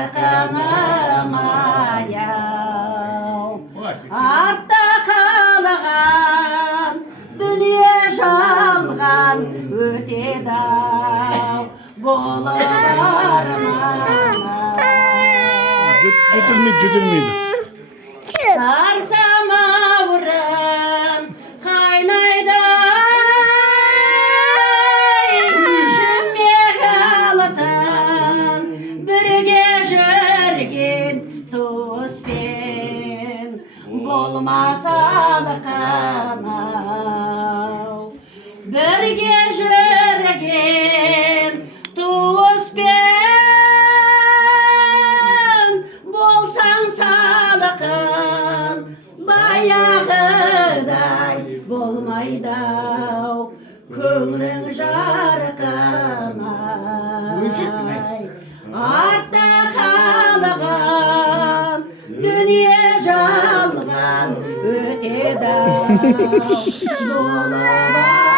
жарқыным аяу, артта қалған дүние жалған өтеді-ау, болар Жетілмейді. Сарсамауырын қайнайды, жүмек алатын бірге жүрген туыспен болмаса қанау. Бірге жүрген туыспен болсаң салқын, баяғыдай болмайды-ау, көңілің жарқын-ай. Артта қалған дүние жалған өтеді-ау, болып